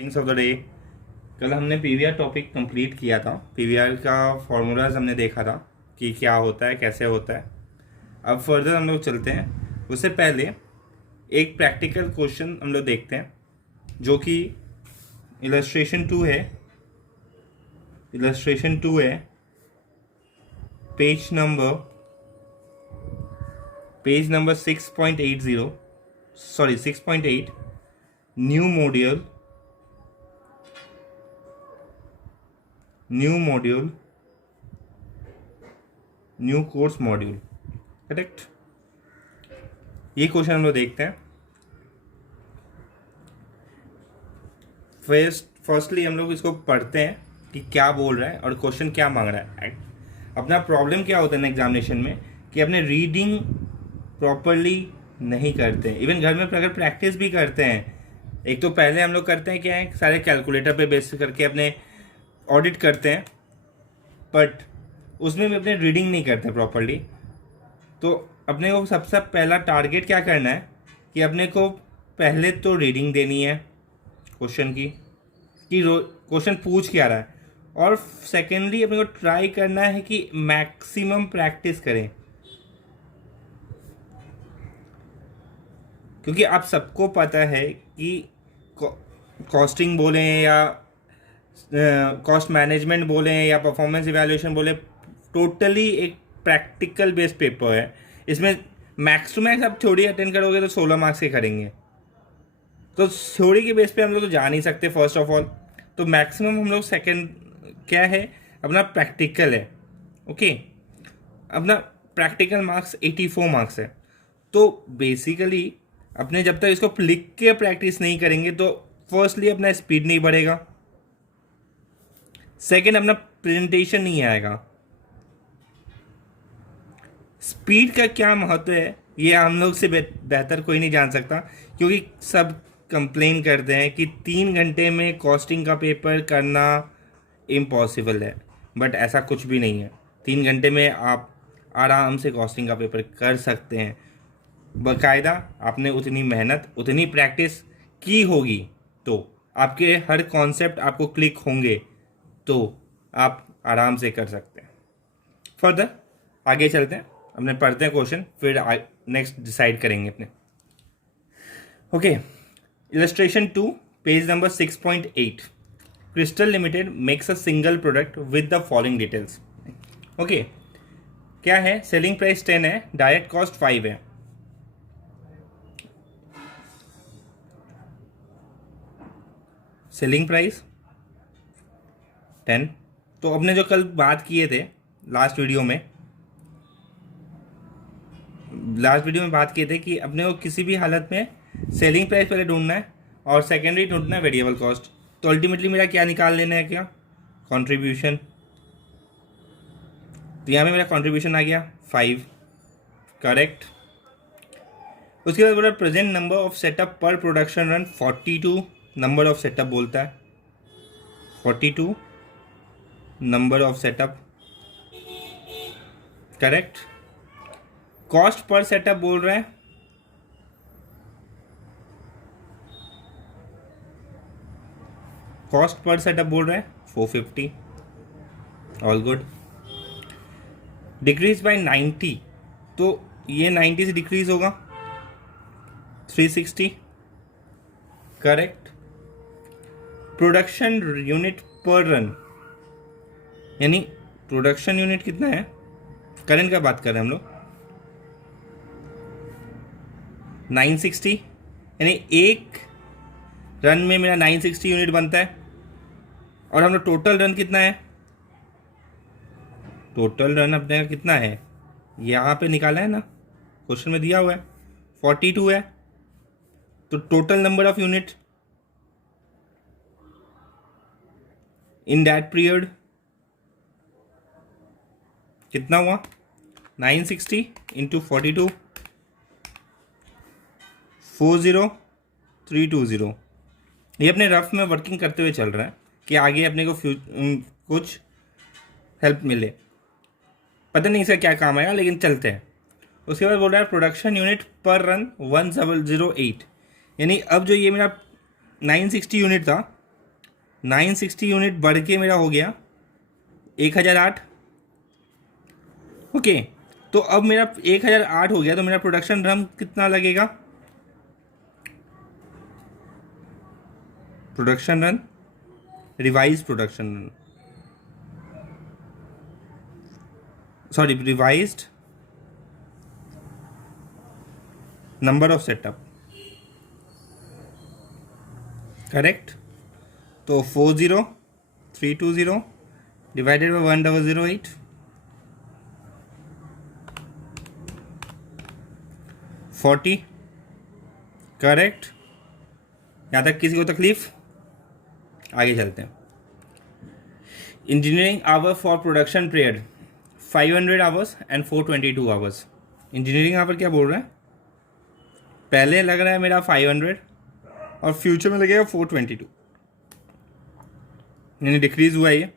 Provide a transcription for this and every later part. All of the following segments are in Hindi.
Things of the day. कल हमने पीवीआर टॉपिक कंप्लीट किया था। पीवीआर का फॉर्मूलाज हमने देखा था कि क्या होता है, कैसे होता है। अब फर्दर हम लोग चलते हैं। उससे पहले एक प्रैक्टिकल क्वेश्चन हम लोग देखते हैं जो कि इलस्ट्रेशन टू है। Page number 6.80, sorry 6.8, new course module. Correct. ये क्वेश्चन हम लोग देखते हैं। फर्स्टली हम लोग इसको पढ़ते हैं कि क्या बोल रहा है और क्वेश्चन क्या मांग रहा है। अपना प्रॉब्लम क्या होता है ना एग्जामिनेशन में कि अपने रीडिंग प्रॉपरली नहीं करते हैं। इवन घर में अगर प्रैक्टिस भी करते हैं, एक तो पहले हम लोग करते हैं क्या है, सारे कैलकुलेटर पे बेस करके अपने ऑडिट करते हैं, बट उसमें भी अपने रीडिंग नहीं करते प्रॉपरली। तो अपने को सबसे पहला टारगेट क्या करना है कि अपने को पहले तो रीडिंग देनी है क्वेश्चन की कि क्वेश्चन पूछ क्या रहा है, और सेकेंडली अपने को ट्राई करना है कि मैक्सिमम प्रैक्टिस करें। क्योंकि आप सबको पता है कि कॉस्टिंग बोलें या कॉस्ट मैनेजमेंट बोलें या परफॉर्मेंस इवैल्यूएशन बोले, टोटली एक प्रैक्टिकल बेस्ड पेपर है। इसमें मैक्स टू मैक्स आप थ्योरी अटेंड करोगे तो 16 मार्क्स के करेंगे, तो थ्योरी के बेस पे हम लोग तो जा नहीं सकते फर्स्ट ऑफ ऑल। तो मैक्सिमम हम लोग सेकंड क्या है, अपना प्रैक्टिकल है। ओके, अपना प्रैक्टिकल मार्क्स 84 मार्क्स है। तो बेसिकली अपने जब तक इसको लिख के प्रैक्टिस नहीं करेंगे तो फर्स्टली अपना स्पीड नहीं बढ़ेगा, सेकंड अपना प्रेजेंटेशन नहीं आएगा। स्पीड का क्या महत्व है ये हम लोग से बेहतर कोई नहीं जान सकता, क्योंकि सब कंप्लेन करते हैं कि 3 घंटे में कॉस्टिंग का पेपर करना इम्पॉसिबल है, बट ऐसा कुछ भी नहीं है। 3 घंटे में आप आराम से कॉस्टिंग का पेपर कर सकते हैं। बाकायदा आपने उतनी मेहनत, उतनी प्रैक्टिस की होगी तो आपके हर कॉन्सेप्ट आपको क्लिक होंगे, तो आप आराम से कर सकते हैं। फर्दर आगे चलते हैं, अपने पढ़ते हैं क्वेश्चन, फिर नेक्स्ट डिसाइड करेंगे अपने। Okay, illustration 2, page number 6.8। Crystal limited makes a single product with the following details. Okay, क्या है, सेलिंग प्राइस 10 है, डायरेक्ट कॉस्ट 5 है। सेलिंग प्राइस 10, तो अपने जो कल बात किए थे लास्ट वीडियो में बात किए थे कि अपने को किसी भी हालत में सेलिंग प्राइस पहले ढूंढना है और सेकेंडरी ढूंढना है वेरिएबल कॉस्ट। तो अल्टीमेटली मेरा क्या निकाल लेना है, क्या, कंट्रीब्यूशन। तो यहाँ पे मेरा कंट्रीब्यूशन आ गया 5। करेक्ट। उसके बाद बोला प्रेजेंट नंबर ऑफ सेटअप पर production run 42 number of setup बोलता है, 42 number of setup. Correct. Cost per setup बोल रहा है, कॉस्ट पर सेटअप बोल रहा है 450। All good. डिक्रीज बाय 90, तो ये 90 से डिक्रीज होगा 360। करेक्ट। प्रोडक्शन यूनिट पर रन, यानी प्रोडक्शन यूनिट कितना है, करंट का बात कर रहे हैं हम लोग, 960, यानी एक रन में मेरा 960 यूनिट बनता है। और हम लोग टोटल रन कितना है, टोटल रन अपने का कितना है, यहाँ पे निकाला है ना, क्वेश्चन में दिया हुआ है 42 है। तो total number of unit in that period कितना हुआ, 960 इंटू 42, 40320। ये अपने रफ में वर्किंग करते हुए चल रहा है कि आगे अपने को कुछ हेल्प मिले। पता नहीं इसका क्या काम आएगा, लेकिन चलते हैं। उसके बाद बोल रहा है प्रोडक्शन यूनिट पर रन 1008, यानी अब जो ये मेरा 960 यूनिट था 960 यूनिट बढ़ के मेरा हो गया 1008। ओके, तो अब मेरा 1008 हो गया, तो मेरा प्रोडक्शन रन कितना लगेगा? Production run, revise production run, sorry revised number of setup, correct. तो 40320 डिवाइडेड बाई 1008, 40, करेक्ट। यहाँ तक किसी को तकलीफ? आगे चलते हैं। Engineering hour for production period 500 hours and 422 hours. Engineering hour क्या बोल रहा है? पहले लग रहा है मेरा 500 और फ्यूचर में लगेगा 422, यानी डिक्रीज हुआ ये,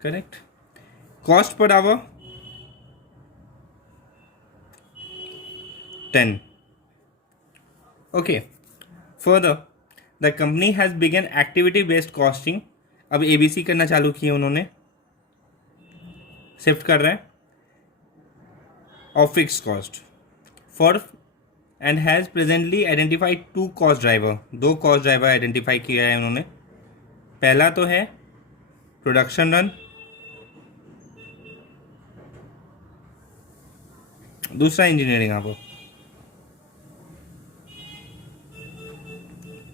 correct. Cost per hour 10। Okay, further the company has begun activity based costing. अब ABC करना चालू किया उन्होंने, शिफ्ट कर रहे हैं of fix cost for and has presently identified 2 cost driver. 2 cost driver identify किया है उन्होंने। पहला तो है प्रोडक्शन रन, दूसरा इंजीनियरिंग आवर,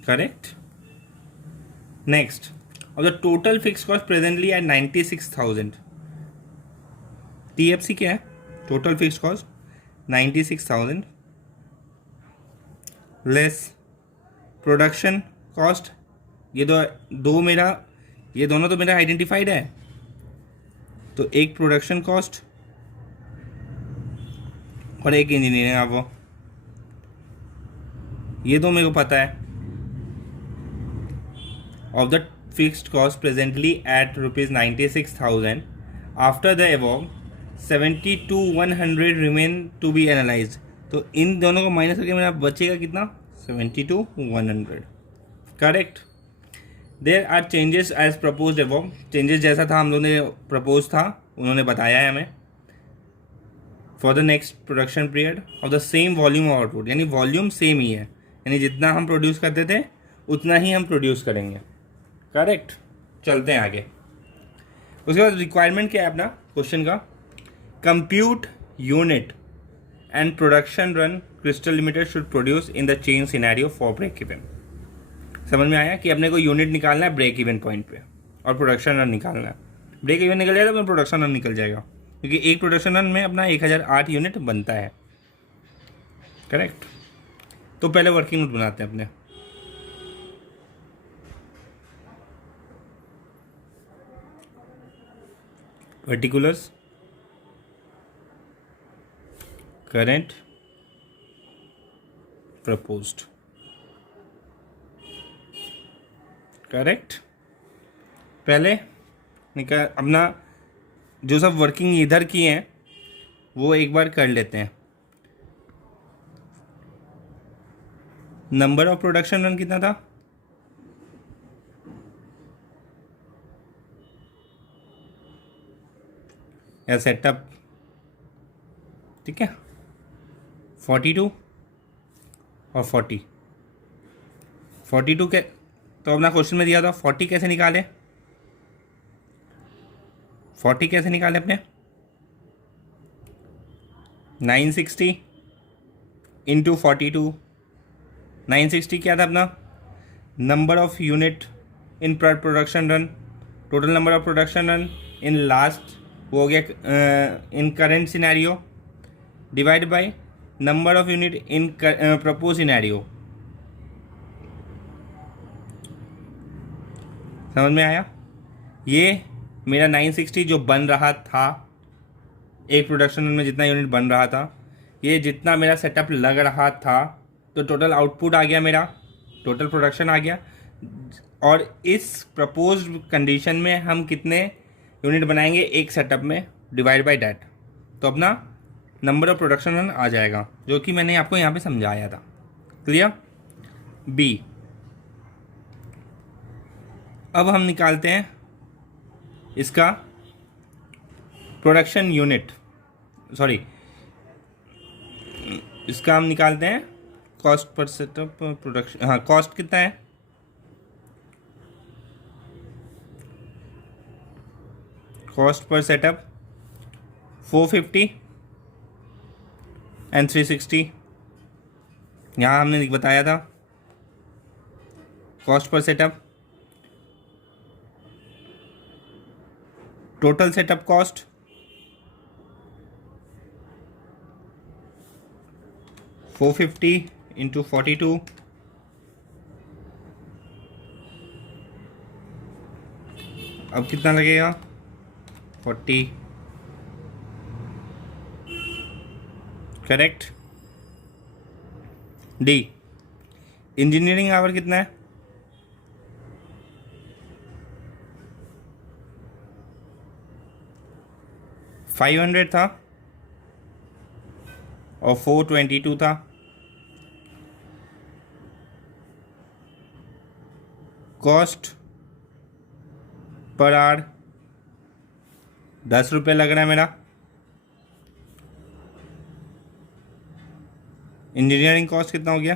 करेक्ट। नेक्स्ट, और the total fix cost presently at 96,000। TFC क्या है? Total fix cost 96,000 less production cost. ये दोनों तो मेरा आइडेंटिफाइड है, तो एक प्रोडक्शन कॉस्ट और एक इंजीनियरिंग आवर, ये दो मेरे को पता है। Of the fixed cost presently at ₹96,000 after the above 72,100 remain to be analysed. तो इन दोनों को माइनस करके मेरा बचेगा कितना? 72,100, correct. There are changes as propose above. Changes जैसा था हम लोगों ने प्रपोज था, उन्होंने बताया है हमें। For the next production period of the same volume of output, यानी वॉल्यूम सेम ही है, यानी जितना हम प्रोड्यूस करते थे उतना ही हम प्रोड्यूस करेंगे, करेक्ट। चलते हैं आगे। उसके बाद रिक्वायरमेंट क्या है अपना क्वेश्चन का? Compute unit and production run Crystal Limited should produce in the chain scenario for break even. समझ में आया कि अपने को यूनिट निकालना है ब्रेक इवन पॉइंट पे और प्रोडक्शन रन निकालना है। ब्रेक इवन निकल जाएगा तो प्रोडक्शन रन निकल जाएगा, क्योंकि एक प्रोडक्शन रन में अपना 1008 यूनिट बनता है, करेक्ट। तो पहले वर्किंग नोट बनाते हैं अपने। Particulars, current, proposed, correct. पहले निकाल अपना जो सब वर्किंग इधर किए हैं वो एक बार कर लेते हैं। नंबर ऑफ प्रोडक्शन रन कितना था? या सेटअप, ठीक है, 42 और 40। 42 के तो अपना क्वेश्चन में दिया था 40 कैसे निकाले? 40 कैसे निकाले अपने? 960 इंटू 42। 960 क्या था अपना? Number of unit in production run, total number of production run in last, वो हो गया in current scenario, divide by number of unit in propose scenario. समझ में आया? ये मेरा 960 जो बन रहा था एक प्रोडक्शन में, जितना यूनिट बन रहा था, ये जितना मेरा सेटअप लग रहा था, तो टोटल आउटपुट आ गया मेरा, टोटल प्रोडक्शन आ गया। और इस प्रपोज कंडीशन में हम कितने यूनिट बनाएंगे एक सेटअप में, डिवाइड बाय डैट, तो अपना नंबर ऑफ प्रोडक्शन रन आ जाएगा, जो कि मैंने आपको यहाँ पे समझाया था। क्लियर? बी, अब हम निकालते हैं इसका प्रोडक्शन यूनिट, सॉरी, इसका हम निकालते हैं कॉस्ट पर सेटअप प्रोडक्शन। हाँ, कॉस्ट कितना है, कॉस्ट पर सेटअप 450 एंड 360। यहाँ हमने बताया था cost per setup, total setup cost 450 into 42, अब कितना लगेगा 40, करेक्ट। डी, इंजीनियरिंग आवर कितना है, $500 था और 422 था। कॉस्ट पर आवर 10 रुपये लग रहा है मेरा। इंजीनियरिंग कॉस्ट कितना हो गया,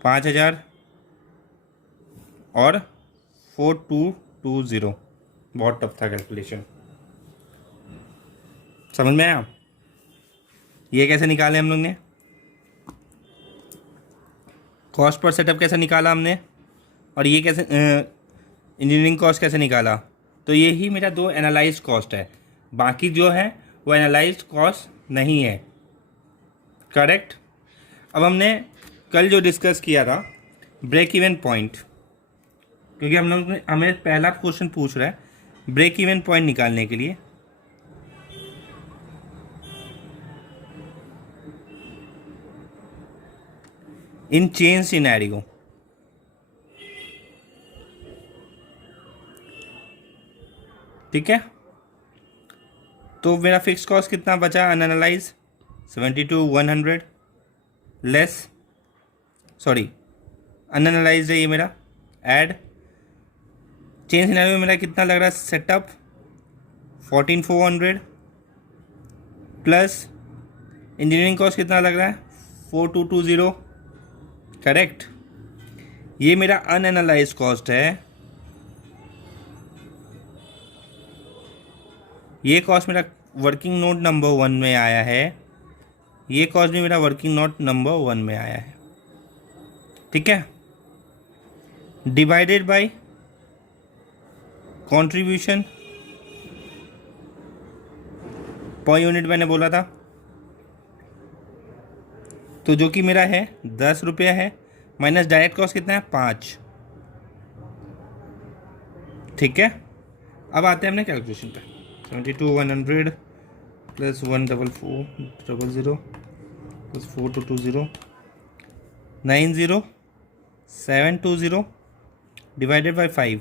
5,000 और 4220। बहुत टफ था कैलकुलेशन, समझ में आया। ये कैसे निकाले हम लोग ने, कॉस्ट पर सेटअप कैसे निकाला हमने, और ये कैसे इंजीनियरिंग कॉस्ट कैसे निकाला। तो ये ही मेरा 2 एनालाइज्ड कॉस्ट है, बाकी जो है वो एनालाइज्ड कॉस्ट नहीं है, करेक्ट। अब हमने कल जो डिस्कस किया था ब्रेक इवन पॉइंट, क्योंकि हम लोग हमें पहला क्वेश्चन पूछ रहा है ब्रेक इवन पॉइंट निकालने के लिए। इन चेन सिनेरियो, ठीक है। तो मेरा फिक्स कॉस्ट कितना बचा अनएनालाइज, 72,100 लेस, सॉरी अनएनालाइज है ये मेरा, ऐड चेंज सिनेरियो में मेरा कितना लग रहा है सेटअप 14,400 प्लस इंजीनियरिंग कॉस्ट कितना लग रहा है 4,220, करेक्ट। ये मेरा अनएनालाइज कॉस्ट है, ये कॉस्ट मेरा वर्किंग नोट नंबर 1 में आया है, ये कॉस्ट भी मेरा वर्किंग नोट नंबर 1 में आया है, ठीक है। Divided by contribution per unit मैंने बोला था, तो जो कि मेरा है 10 रुपये है, माइनस डायरेक्ट कॉस्ट कितना है 5, ठीक है। अब आते हैं अपने कैलकुलेशन पे, 72,100 plus 144,000 plus 4220 90,720 divided by 5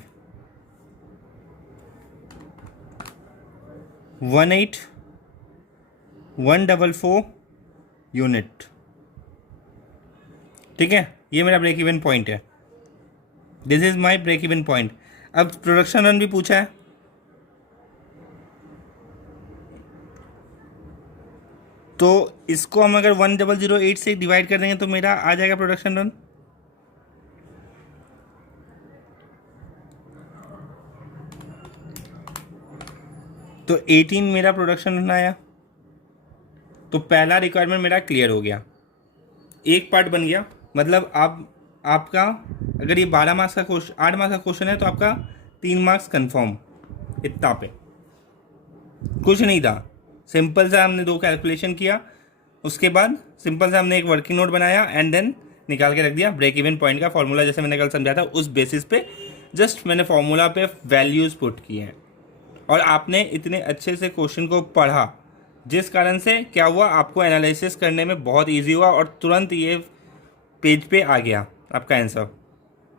18,144 unit, ठीक है। ये मेरा ब्रेक इवन पॉइंट है, this is my break even point. अब प्रोडक्शन रन भी पूछा है, तो इसको हम अगर 1008 से डिवाइड कर देंगे तो मेरा आ जाएगा प्रोडक्शन रन, तो 18 मेरा प्रोडक्शन रन आया। तो पहला रिक्वायरमेंट मेरा क्लियर हो गया, एक पार्ट बन गया। मतलब आपका अगर ये 12 मार्क्स का क्वेश्चन 8 मार्क्स का क्वेश्चन है तो आपका 3 मार्क्स कंफर्म, इतना पे कुछ नहीं था। सिंपल सा हमने 2 कैलकुलेशन किया, उसके बाद सिंपल सा हमने एक वर्किंग नोट बनाया एंड देन निकाल के रख दिया ब्रेक इवन पॉइंट का फॉर्मूला, जैसे मैंने कल समझाया था उस बेसिस पे जस्ट मैंने फॉर्मूला पे वैल्यूज़ पुट किए हैं। और आपने इतने अच्छे से क्वेश्चन को पढ़ा जिस कारण से क्या हुआ, आपको एनालिसिस करने में बहुत ईजी हुआ और तुरंत ये पेज पे आ गया आपका आंसर,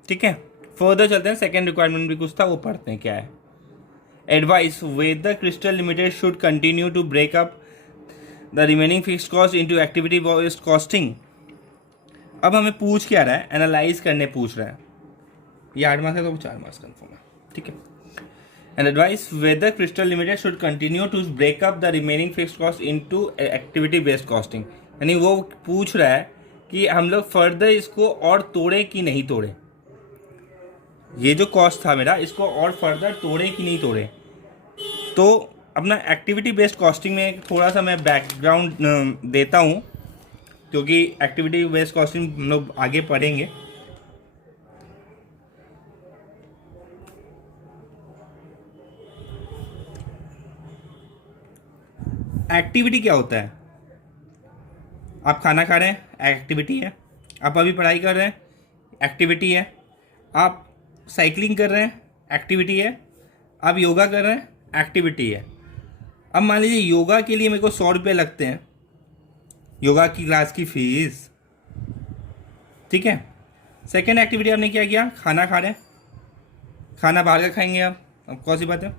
ठीक है। फर्दर चलते हैं, सेकेंड रिक्वायरमेंट भी कुछ था वो पढ़ते हैं क्या है। Advise whether Crystal Limited should continue to break up the remaining fixed cost into activity based costing. अब हमें पूछ क्या रहा है, एनालाइज करने पूछ रहा है। ये 8 मार्क्स है तो 4 मार्क्स कन्फर्म है, ठीक है। And advise whether Crystal Limited should continue to break up the remaining fixed cost into activity based costing. यानी वो पूछ रहा है कि हम लोग फर्दर इसको और तोड़े कि नहीं तोड़े, ये जो कॉस्ट था मेरा इसको और फर्दर तोड़े कि नहीं तोड़े। तो अपना एक्टिविटी बेस्ड कॉस्टिंग में थोड़ा सा मैं बैकग्राउंड देता हूँ, क्योंकि एक्टिविटी बेस्ड कॉस्टिंग हम लोग आगे पढ़ेंगे। एक्टिविटी क्या होता है, आप खाना खा रहे हैं एक्टिविटी है, आप अभी पढ़ाई कर रहे हैं एक्टिविटी है, आप साइकिलिंग कर रहे हैं एक्टिविटी है, आप योगा कर रहे हैं एक्टिविटी है। अब मान लीजिए योगा के लिए मेरे को 100 रुपये लगते हैं, योगा की क्लास की फीस, ठीक है। सेकेंड एक्टिविटी आपने क्या किया, खाना खा रहे हैं, खाना बाहर का खाएंगे आप, अब कौन सी बात है,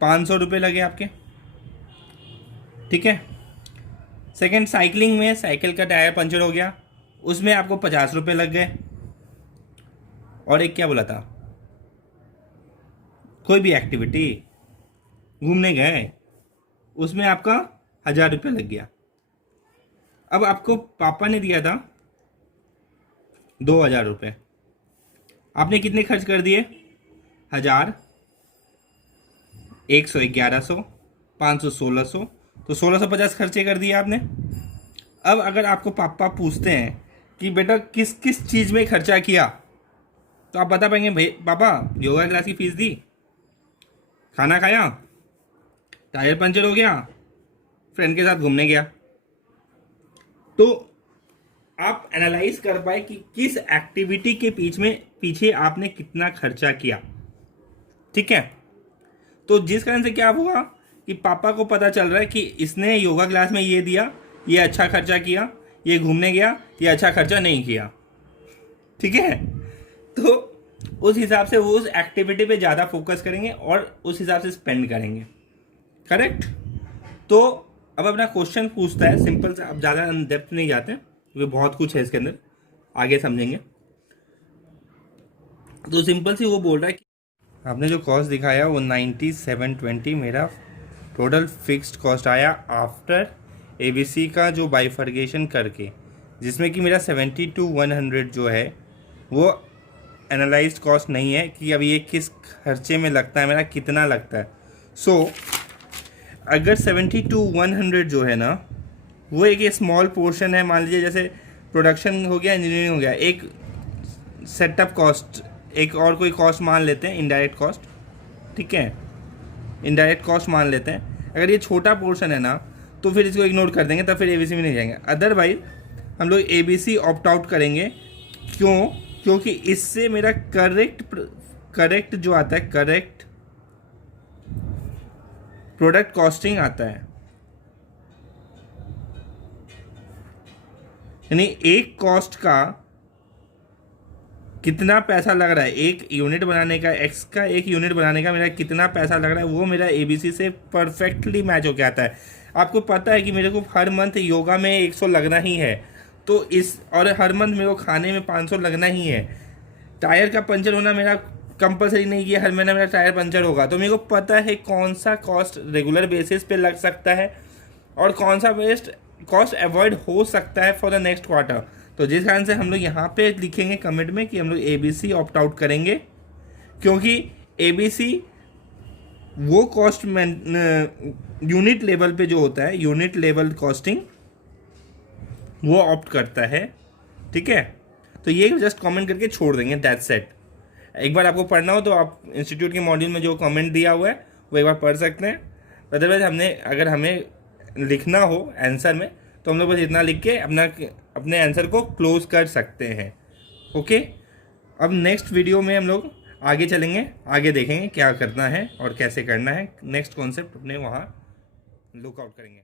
500 रुपये लगे आपके, ठीक है। सेकेंड साइकिलिंग में साइकिल का टायर पंचर हो गया, उसमें आपको 50 रुपये लग गए। और एक क्या बोला था, कोई भी एक्टिविटी, घूमने गए, उसमें आपका 1000 रुपये लग गया। अब आपको पापा ने दिया था 2000 रुपये, आपने कितने खर्च कर दिए, 1000, 100 1100, 500 1600, तो 1650 खर्चे कर दिए आपने। अब अगर आपको पापा पूछते हैं कि बेटा किस किस चीज़ में खर्चा किया, तो आप बता पाएंगे, भाई पापा योगा क्लास की फीस दी, खाना खाया, टायर पंचर हो गया, फ्रेंड के साथ घूमने गया। तो आप एनालाइज कर पाए कि किस एक्टिविटी के पीछे आपने कितना खर्चा किया, ठीक है। तो जिस कारण से क्या हुआ कि पापा को पता चल रहा है कि इसने योगा क्लास में ये दिया, ये अच्छा खर्चा किया, ये घूमने गया, ये अच्छा खर्चा नहीं किया, ठीक है। तो उस हिसाब से वो उस एक्टिविटी पे ज़्यादा फोकस करेंगे और उस हिसाब से स्पेंड करेंगे, करेक्ट। तो अब अपना क्वेश्चन पूछता है सिंपल सा, अब ज़्यादा डेप्थ नहीं जाते क्योंकि बहुत कुछ है इसके अंदर, आगे समझेंगे। तो सिंपल सी वो बोल रहा है कि आपने जो कॉस्ट दिखाया वो 9720 मेरा टोटल फिक्स्ड कॉस्ट आया आफ्टर एबीसी का जो बाइफर्गेशन करके, जिसमें कि मेरा 70 to 100 जो है वो एनालाइज्ड कॉस्ट नहीं है कि अब ये किस खर्चे में लगता है, मेरा कितना लगता है। सो अगर 70 to 100 जो है ना वो एक स्मॉल पोर्शन है, मान लीजिए जैसे प्रोडक्शन हो गया, इंजीनियरिंग हो गया, एक सेटअप कॉस्ट, एक और कोई कॉस्ट मान लेते हैं इनडायरेक्ट कॉस्ट, ठीक है, इनडायरेक्ट कॉस्ट मान लेते हैं। अगर ये छोटा पोर्शन है ना तो फिर इसको इग्नोर कर देंगे, तब फिर एबीसी में नहीं जाएंगे। अदरवाइज हम लोग एबीसी ऑप्ट आउट करेंगे, क्यों, क्योंकि इससे मेरा करेक्ट जो आता है, करेक्ट प्रोडक्ट कॉस्टिंग आता है। यानी एक कॉस्ट का कितना पैसा लग रहा है, एक यूनिट बनाने का, एक्स का एक यूनिट बनाने का मेरा कितना पैसा लग रहा है, वो मेरा एबीसी से परफेक्टली मैच होके आता है। आपको पता है कि मेरे को हर मंथ योगा में 100 लगना ही है, तो इस और हर मंथ मेरे को खाने में 500 लगना ही है। टायर का पंचर होना मेरा कंपलसरी नहीं कि हर महीना मेरा टायर पंचर होगा, तो मेरे को पता है कौन सा कॉस्ट रेगुलर बेसिस पे लग सकता है और कौन सा कॉस्ट अवॉइड हो सकता है फॉर द नेक्स्ट क्वार्टर। तो जिस कारण से हम लोग यहाँ पे लिखेंगे कमेंट में कि हम लोग एबीसी ऑप्ट आउट करेंगे, क्योंकि एबीसी वो कॉस्ट यूनिट लेवल पे जो होता है, यूनिट लेवल कॉस्टिंग, वो ऑप्ट करता है, ठीक है। तो ये जस्ट कमेंट करके छोड़ देंगे, दैट्स इट। एक बार आपको पढ़ना हो तो आप इंस्टीट्यूट के मॉड्यूल में जो कमेंट दिया हुआ है वो एक बार पढ़ सकते हैं। अदरवाइज अगर हमें लिखना हो आंसर में तो हम लोग बस इतना लिख के अपने आंसर को क्लोज कर सकते हैं, ओके। अब नेक्स्ट वीडियो में हम लोग आगे चलेंगे, आगे देखेंगे क्या करना है और कैसे करना है, नेक्स्ट कॉन्सेप्ट अपने वहाँ लुक आउट करेंगे।